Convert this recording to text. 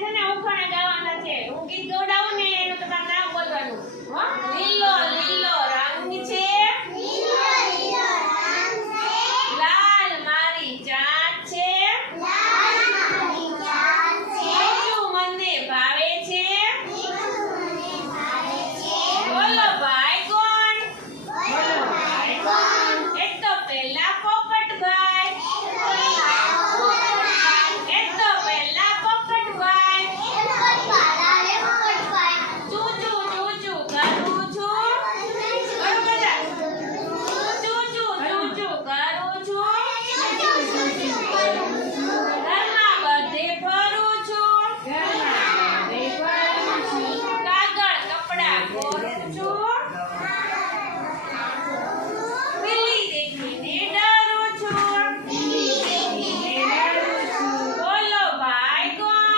છે ને ઉખાણા ગાવાના છે. હું ગીત ગવડાવું ને એનું તમારે નામ બોલવાનું. હો લીલો લીલો